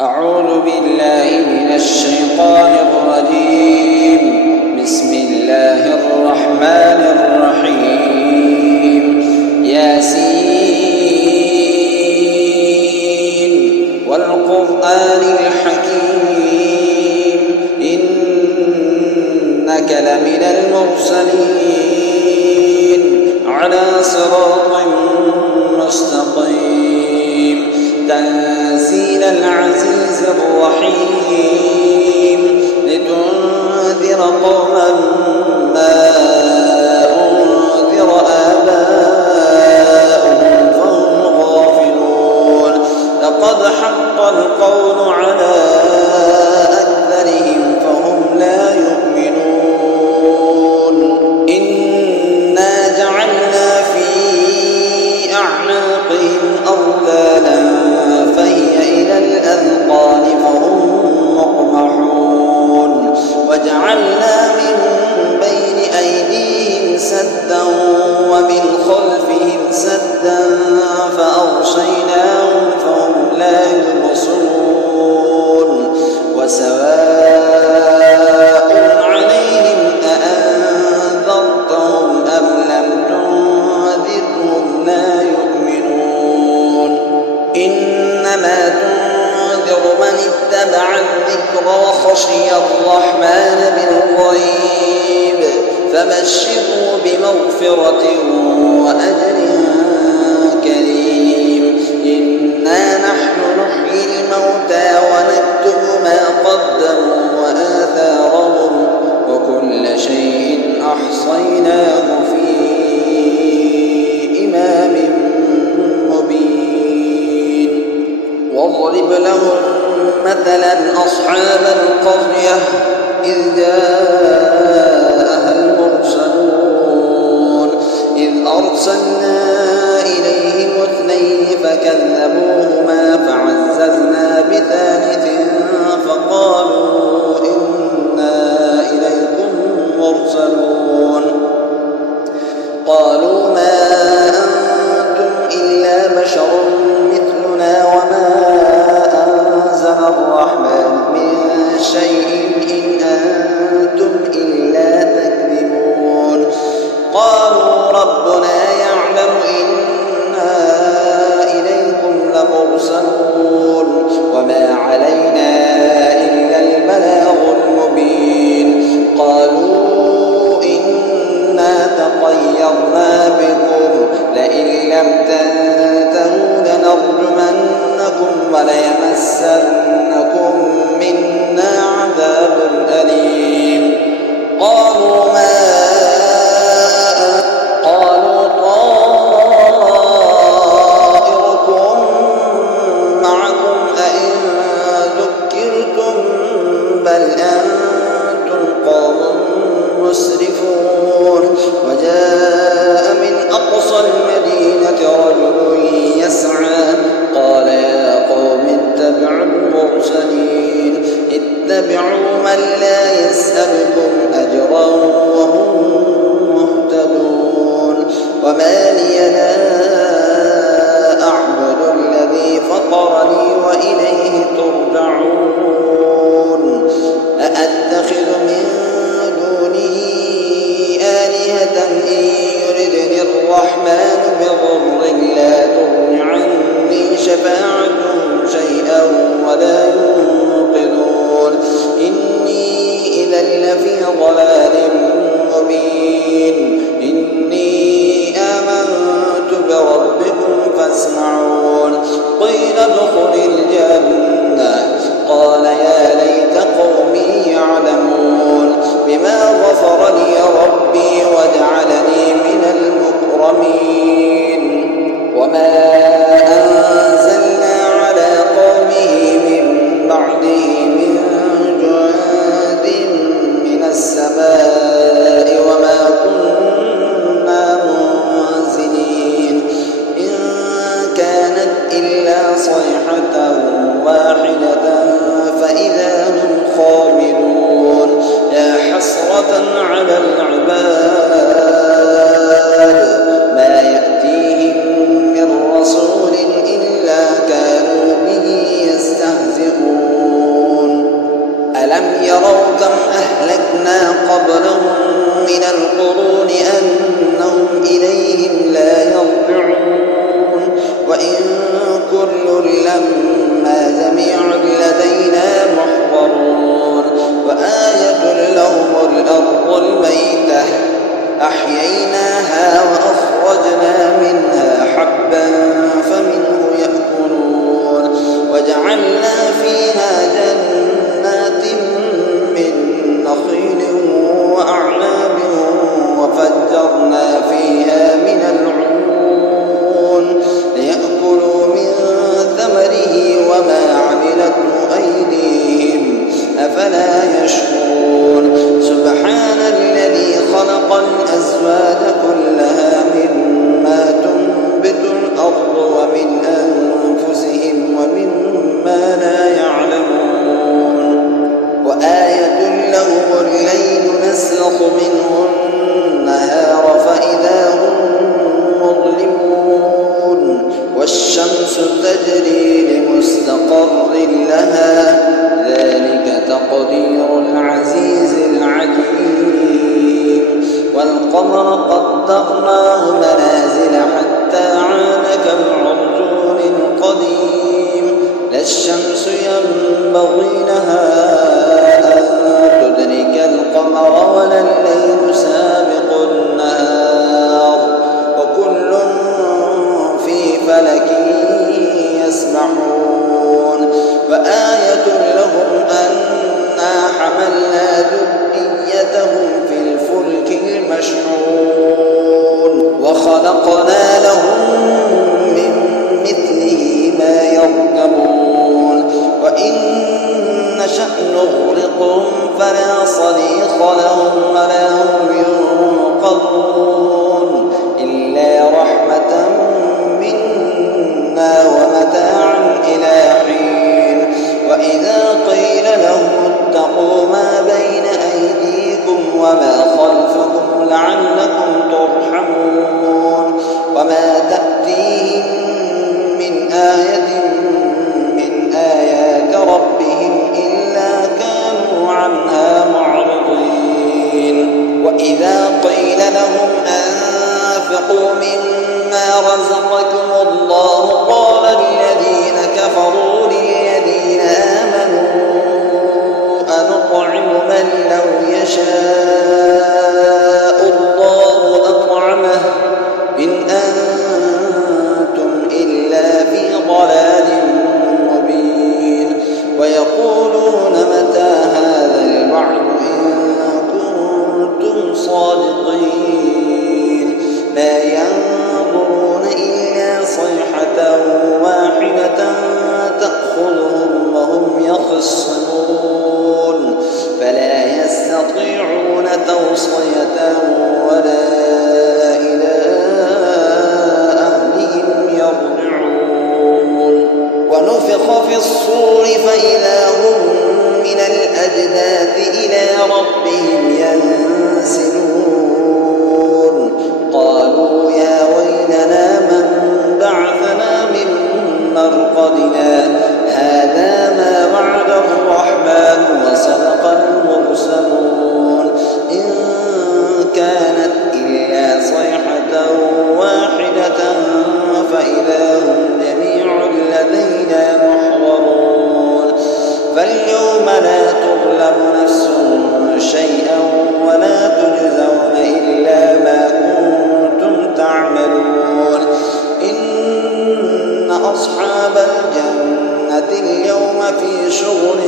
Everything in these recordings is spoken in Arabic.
أعوذ بالله من الشيطان الرجيم. بسم الله الرحمن الرحيم. ياسين والقرآن الحكيم إنك لمن المرسلين على صراط مستقيم تنزيل العزيز الرحيم لتنذر قوما ما أنذر آباؤهم فهم غافلون لقد حق القول على أكثرهم فهم لا يؤمنون إنا جعلنا في أعناقهم أغلالا فهي إلى الأذقان فهم مقمحون وجعلنا من بين أيديهم سدا ومن خلفهم سدا فأغشيناهم فهم لا يبصرون وسواء عليهم أأنذرتهم أم لم تنذرهم لا يؤمنون إنما تنذر من اتبع الذكر وخشي الرحمن بالغيب فبشره بمغفرة وأجر كريم إنا نحن نحيي الموتى ونكتب ما قدموا وآثارهم وكل شيء أحصيناه في إمام مبين واضرب لهم مثلا أصحاب القرية إذ جاءها المرسلون إذ أرسلنا إليهم اثنين فكذبوهما فعززنا بثالث فقالوا إنا إليكم مرسلون قالوا ما أنتم إلا بشر مثلنا وما أنزل الرحمن من شيء إن أنتم إلا تكذبون قالوا ربنا يعلم إنا إليكم لمرسلون وما علينا إلا البلاغ المبين قالوا إنا تطيرنا بكم لئن لم تنتهوا لنرجمنكم وليمسنكم منا عذاب أليم قالوا طائركم معكم أئن ذكرتم بل أنتم قوم مسرفون وجاء من أقصى المدينة رجل يسعى قال يا قوم اتبعوا المرسلين اتبعوا من لا يسألكم أجرا وهم مهتدون وما لي لا أعبد الذي فطرني وإليه ترجعون أأتخذ من دونه آلهة إن يردني الرحمن بضر لا تغن عني شفاعتهم شيئا ولا ينقذون إني إذا لفي ضلال مبين إني آمنت بربكم فاسمعون قيل ادخل الجنة قال يا ليت قومي يعلمون بما غفر لي ربي وجعلني من المكرمين وما أنزلنا على قومه من بعده من جند من السماء ألم يروا كم أهلكنا قبلهم من القرون أنهم إليهم لا يرجعون وإن كل لما جميع لدينا محضرون وآية لهم الأرض الميتة أحييناها وأخرجنا منها حبا فمنه يأكلون وجعلنا فيها جنات من نخيل وأعناب وفجرنا فيها من العيون ليأكلوا من ثمره وما عملته أيديهم أفلا يشكرون سبحان الذي خلق الأزواج كلها مما تنبت الأرض ومن أنفسهم ومما لا يعلمون وآية لهم الليل نسلخ منه النهار فإذا هم مظلمون والشمس تجري لمستقر لها ذلك تقدير العزيز العليم والقمر قدرناه منازل حتى عاد كالعرجون القديم لا الشمس ينبغي لها أن تدرك القمر ولا الليل سابق النهار وكل في فلك يسبحون وآية لهم أنا حملنا ذريتهم في الفلك المشحون وخلقنا لهم من مثله ما يركبون وإن نشأ نغرقهم فلا صريخ لهم ولا هم ينقذون إلا رحمة منا ومتاعا إلى حين وإذا قيل لهم اتقوا ما بين أيديكم وما خلفكم لعلكم ترحمون وما تأتيهم من آية من آيات ربهم إلا كانوا عنها معرضين وإذا قيل لهم أنفقوا مما رزقكم الله قال الذين كفروا للذين آمنوا أنطعم من لو يشاء الله أطعمه إن أنتم إلا في ضلال مبين ويقولون متى هذا الوعد إن كنتم صادقين ما ينظرون إلا صيحة واحدة تأخذهم وهم يخصمون فلا يستطيعون توصية ولا إلى أهلهم يرجعون ونفخ في الصور فإذا هم من الأجداث إلى ربهم ينسلون قالوا يا ويلنا من بعثنا من مرقدنا هذا ما وعد الرحمن وصدق المرسلون إن كانت إلا صيحة واحدة فإذا هم جميع لدينا محضرون فاليوم لا تظلم نفس شيئا ولا تجزون إلا ما كنتم تعملون إن أصحاب الجنة اليوم في شغل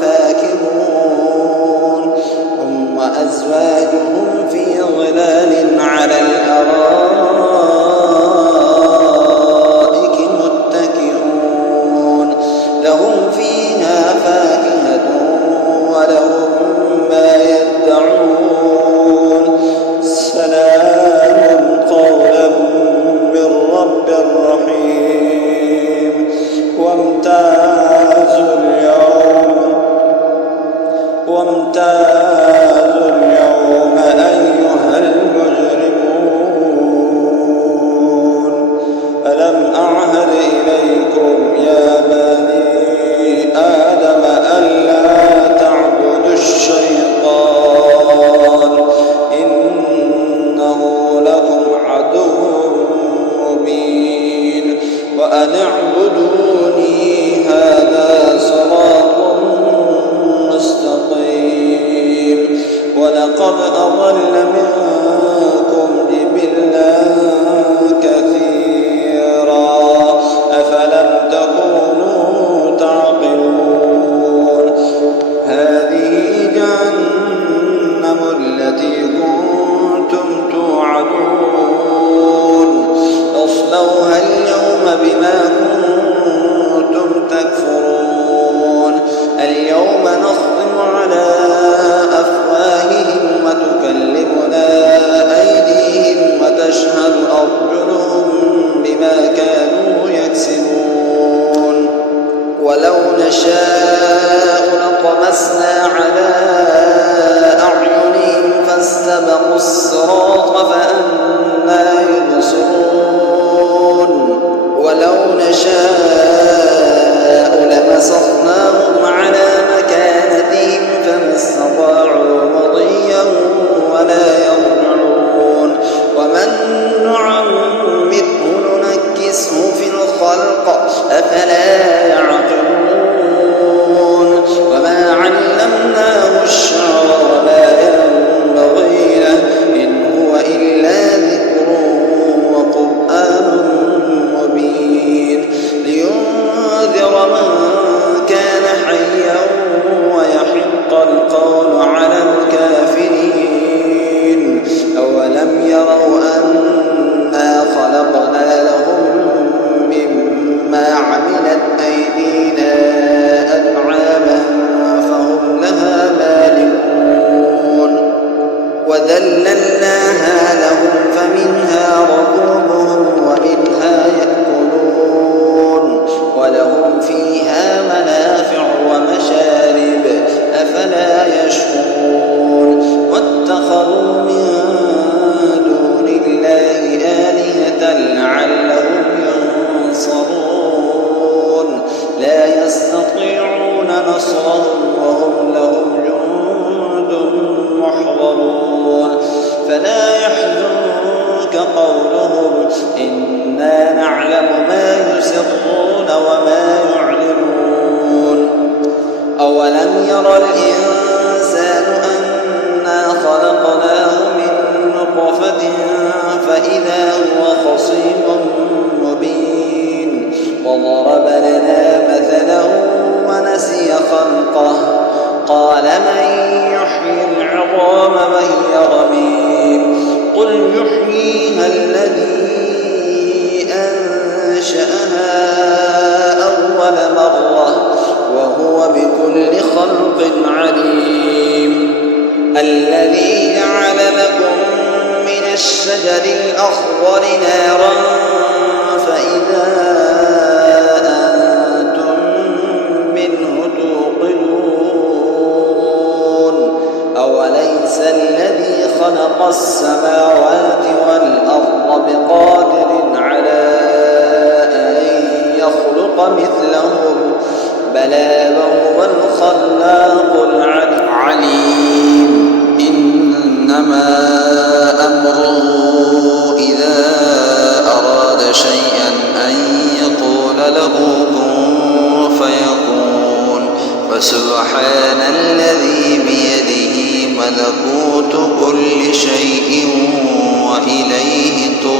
فاكهون هم وأزواجهم في ظلال على الأرائك متكئون لهم فيها فاكهة ولهم ما يدعون سلام قولا من رب رحيم وامتازوا اليوم نشاء لطمسنا على أعينهم فاستبقوا الصراط فأنى يبصرون ولو نشاء لمسخناهم على مكانتهم فما استطاعوا مضيا ولا يرجعون ومن نعمره ننكسه في الخلق أفلا يعقلون وما علمناه الشعر وما ينبغي له إن هو إلا ذكر وقرآن مبين لينذر من كان حيا ويحق القول على الكافرين أولم يروا أنا خلقنا لهم مما عملت أيدينا أنعاما فهم لها مالكون وذللناها لهم فمنها ركوبهم ومنها يأكلون ولهم فيها منافع ومشارب أفلا يشكرون واتخذوا من دون الله آلهة لعلهم ينصرون لا يستطيعون نصرهم وهم لهم جند محضرون فلا يحزنك قولهم إنا نعلم ما يسرون وما يعلنون أولم ير الإنسان أنا خلقناه من نطفة فإذا هو خصيم مبين وضرب لنا مثلا ونسي خلقه قال من يحيي العظام وهي رميم قل يحييها الذي أنشأها أول مرة وهو بكل خلق عليم الذي جعل لكم من الشجر الأخضر نارا فإذا أنتم منه توقدون أوليس الذي خلق السماوات والأرض بقادر على أن يخلق مثلهم بلى وهو الخلاق العليم إنما أمره إذا أراد شيئا أن يقول له كن فيكون فسبحان الذي بيده ملكوت كل شيء وإليه ترجعون